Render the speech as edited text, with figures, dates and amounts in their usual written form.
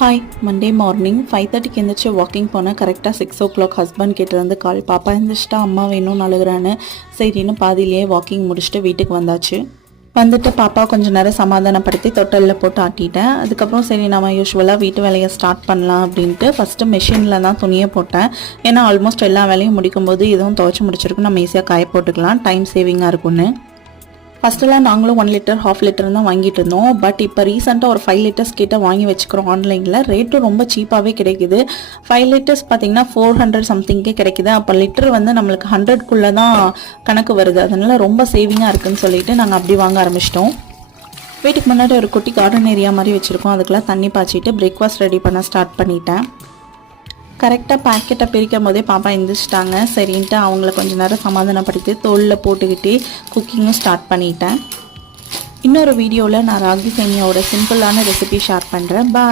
Hi, Monday morning 5:30க்கு எழுந்திரிச்சு walking போனேன். கரெக்டாக 6 o'clock ஹஸ்பண்ட் கிட்டேருந்து கால். பாப்பா எழுந்திரிச்சிட்டா, அம்மா வேணும்னு அழுகுறான்னு. சரின்னு பாதியிலேயே வாக்கிங் முடிச்சுட்டு வீட்டுக்கு வந்துட்டு பாப்பா கொஞ்சம் நேரம் சமாதானப்படுத்தி தொட்டலில் போட்டு ஆட்டிட்டேன். அதுக்கப்புறம் சரி நம்ம யூஸ்வலாக வீட்டு வேலையை ஸ்டார்ட் பண்ணலாம் அப்படின்ட்டு ஃபஸ்ட்டு மிஷினில் தான் துணியை போட்டேன். ஏன்னா ஆல்மோஸ்ட் எல்லா வேலையும் முடிக்கும்போது இதுவும் துவைச்சி முடிச்சிருக்கு, நம்ம ஈஸியாக காய போட்டுக்கலாம், டைம் சேவிங்காக இருக்கும்னு. ஃபஸ்ட்டெல்லாம் நாங்களும் 1 லிட்டர் 1/2 லிட்டர் தான் வாங்கிட்டு இருந்தோம். பட் இப்போ ரீசெண்டாக ஒரு 5 லிட்டர்ஸ் கிட்ட வாங்கி வச்சுக்கிறோம். ஆன்லைனில் ரேட்டும் ரொம்ப சீப்பாகவே கிடைக்குது. 5 லிட்டர்ஸ் பார்த்தீங்கன்னா 400 சம்திங்கே கிடைக்குது. அப்போ லிட்டர் வந்து நம்மளுக்கு 100க்குள்ளே தான் கணக்கு வருது. அதனால ரொம்ப சேவிங்காக இருக்குதுன்னு சொல்லிட்டு நாங்கள் அப்படி வாங்க ஆரம்பிச்சிட்டோம். வீட்டுக்கு முன்னாடி ஒரு குட்டி கார்டன் ஏரியா மாதிரி வச்சுருக்கோம். அதுக்கெல்லாம் தண்ணி பாய்ச்சிட்டு பிரேக்ஃபாஸ்ட் ரெடி பண்ண ஸ்டார்ட் பண்ணிட்டேன். கரெக்டாக பாக்கெட்டை பிரிக்கும் போதே பாப்பா எழுந்திரிச்சிட்டாங்க. சரின்ட்டு அவங்கள கொஞ்சம் நேரம் சமாதானப்படுத்தி தோலில் போட்டுக்கிட்டே குக்கிங்கும் ஸ்டார்ட் பண்ணிட்டேன். இன்னொரு வீடியோவில் நான் ராகி சேமியாவோட சிம்பிளான ரெசிபி ஷேர் பண்ணுறேன். பாய்.